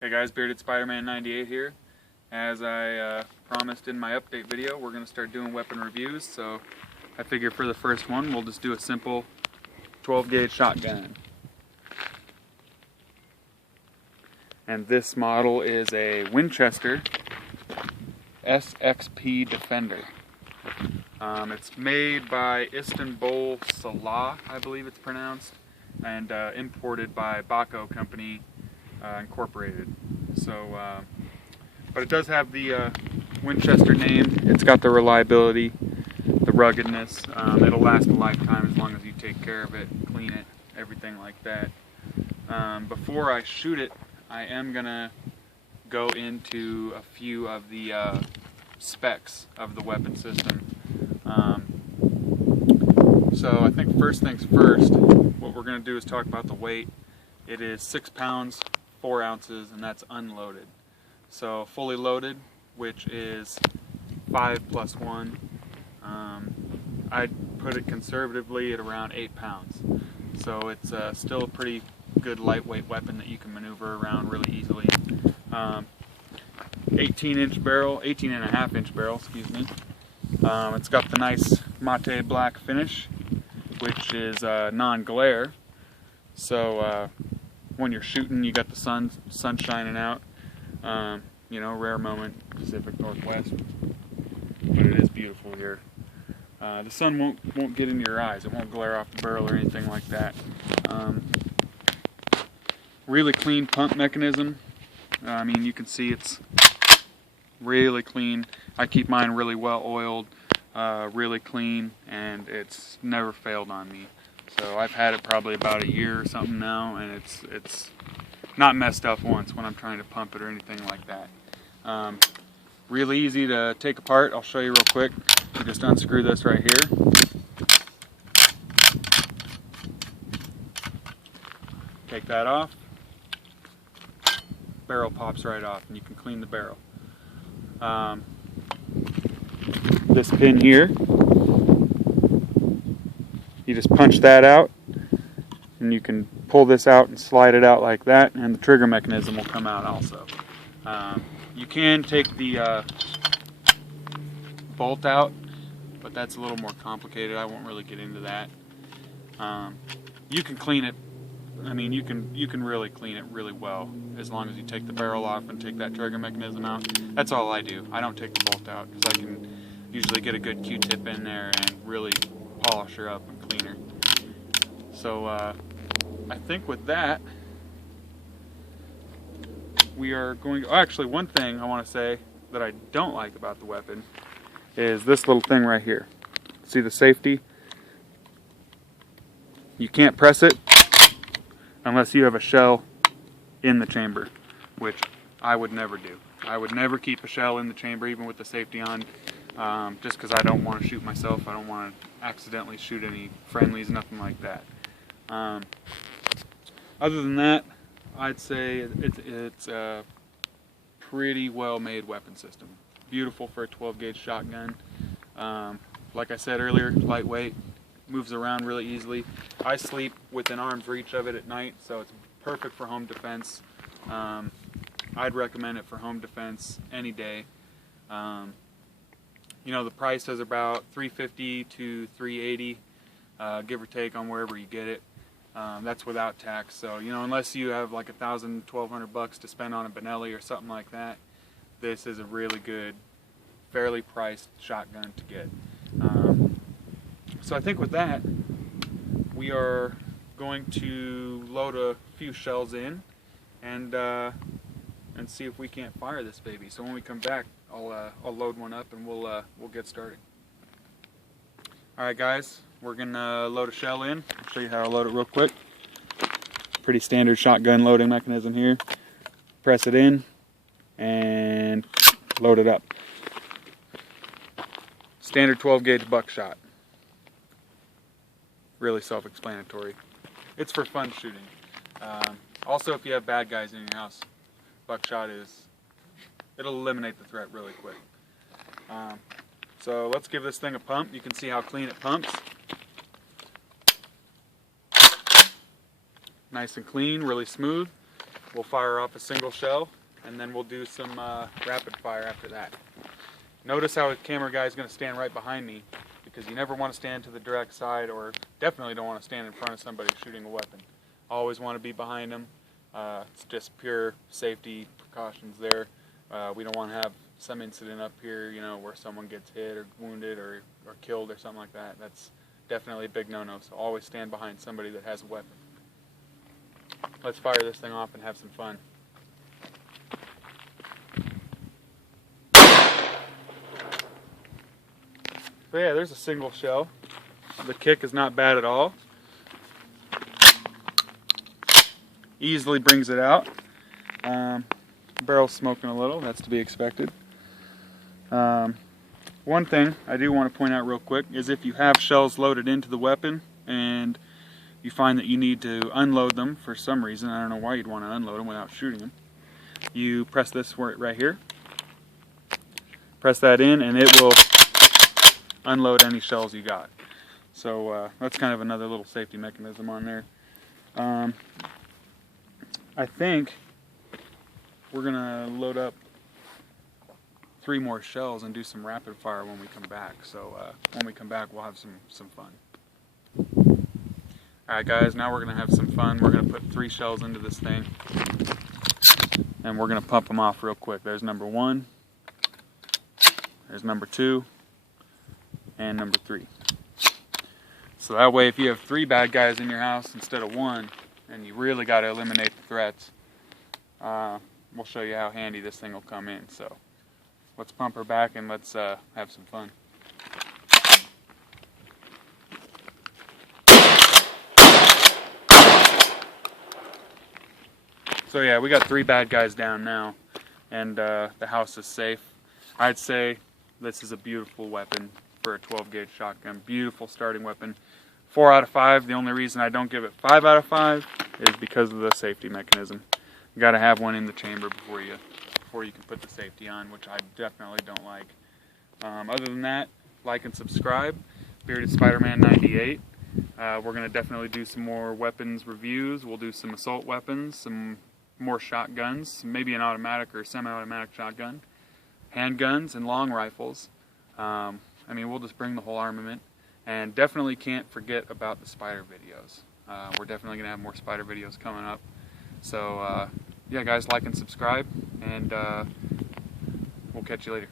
Hey guys, Bearded Spider-Man 98 here. As I promised in my update video, we're going to start doing weapon reviews, so I figure for the first one we'll just do a simple 12 gauge shotgun. And this model is a Winchester SXP Defender. It's made by Istanbul Salah, I believe it's pronounced, and imported by Baco Company Incorporated. So, but it does have the Winchester name. It's got the reliability, the ruggedness. It'll last a lifetime as long as you take care of it, clean it, everything like that. Before I shoot it, I am gonna go into a few of the specs of the weapon system. So I think first things first, what we're gonna do is talk about the weight. It is 6 pounds, 4 ounces, and that's unloaded. So fully loaded, which is 5 plus 1, I'd put it conservatively at around 8 pounds. So it's still a pretty good lightweight weapon that you can maneuver around really easily. 18-inch barrel, 18.5-inch barrel, excuse me. It's got the nice mate black finish, which is non-glare. So when you're shooting, you got the sun shining out. You know, rare moment, Pacific Northwest, but it is beautiful here. The sun won't get into your eyes. It won't glare off the barrel or anything like that. Really clean pump mechanism. I mean, you can see it's really clean. I keep mine really well oiled, really clean, and it's never failed on me. So I've had it probably about a year or something now, and it's not messed up once when I'm trying to pump it or anything like that. Really easy to take apart. I'll show you real quick. You just unscrew this right here. Take that off. Barrel pops right off, and you can clean the barrel. This pin here, you just punch that out, and you can pull this out and slide it out like that, and the trigger mechanism will come out also. You can take the bolt out, but that's a little more complicated. I won't really get into that. You can clean it. I mean, you can really clean it really well as long as you take the barrel off and take that trigger mechanism out. That's all I do. I don't take the bolt out because I can usually get a good Q-tip in there and really polish her up and clean her. So I think with that, we are going to, actually one thing I want to say that I don't like about the weapon is this little thing right here. See the safety? You can't press it unless you have a shell in the chamber, which I would never do. I would never keep a shell in the chamber even with the safety on, just because I don't want to shoot myself. I don't want to accidentally shoot any friendlies, nothing like that. Other than that, I'd say it's a pretty well made weapon system. Beautiful for a 12 gauge shotgun. Like I said earlier, lightweight, moves around really easily. I sleep within arm's reach of it at night, so it's perfect for home defense. I'd recommend it for home defense any day. You know, the price is about $350 to $380, give or take on wherever you get it. That's without tax. So, you know, unless you have like $1,000, $1,200 to spend on a Benelli or something like that, this is a really good, fairly priced shotgun to get. So I think with that, we are going to load a few shells in and see if we can't fire this baby. So when we come back, I'll load one up and we'll get started. All right, guys, we're gonna load a shell in. I'll show you how to load it real quick. Pretty standard shotgun loading mechanism here. Press it in and load it up. Standard 12 gauge buckshot. Really self-explanatory. It's for fun shooting. Also, if you have bad guys in your house, buckshot it'll eliminate the threat really quick. So let's give this thing a pump. You can see how clean it pumps. Nice and clean, really smooth. we'll fire off a single shell, and then we'll do some rapid fire after that. Notice how the camera guy is going to stand right behind me, because you never want to stand to the direct side, or definitely don't want to stand in front of somebody shooting a weapon. Always want to be behind them. It's just pure safety precautions there. We don't want to have some incident up here, you know, where someone gets hit or wounded or killed or something like that. That's definitely a big no-no, so always stand behind somebody that has a weapon. Let's fire this thing off and have some fun. So yeah, there's a single shell. The kick is not bad at all. Easily brings it out. Barrel's smoking a little, that's to be expected. One thing I do want to point out real quick is if you have shells loaded into the weapon and you find that you need to unload them for some reason, I don't know why you'd want to unload them without shooting them, you press this right here. Press that in and it will unload any shells you got. So that's kind of another little safety mechanism on there. I think we're gonna load up 3 more shells and do some rapid fire when we come back. So when we come back, we'll have some fun. Alright guys, now we're gonna have some fun. We're gonna put 3 shells into this thing and we're gonna pump them off real quick. There's number 1, there's number 2, and number 3. So that way, if you have 3 bad guys in your house instead of 1, and you really got to eliminate the threats, we'll show you how handy this thing will come in. So let's pump her back and let's have some fun. So yeah, we got 3 bad guys down now, and the house is safe. I'd say this is a beautiful weapon for a 12 gauge shotgun. Beautiful starting weapon. 4 out of 5. The only reason I don't give it 5 out of 5 is because of the safety mechanism. You got to have one in the chamber before you can put the safety on, which I definitely don't like. Other than that, like and subscribe. Bearded Spider-Man 98. We're going to definitely do some more weapons reviews. We'll do some assault weapons, some more shotguns, maybe an automatic or semi-automatic shotgun, handguns, and long rifles. I mean, we'll just bring the whole armament. And definitely can't forget about the spider videos. We're definitely going to have more spider videos coming up. So, yeah guys, like and subscribe, and we'll catch you later.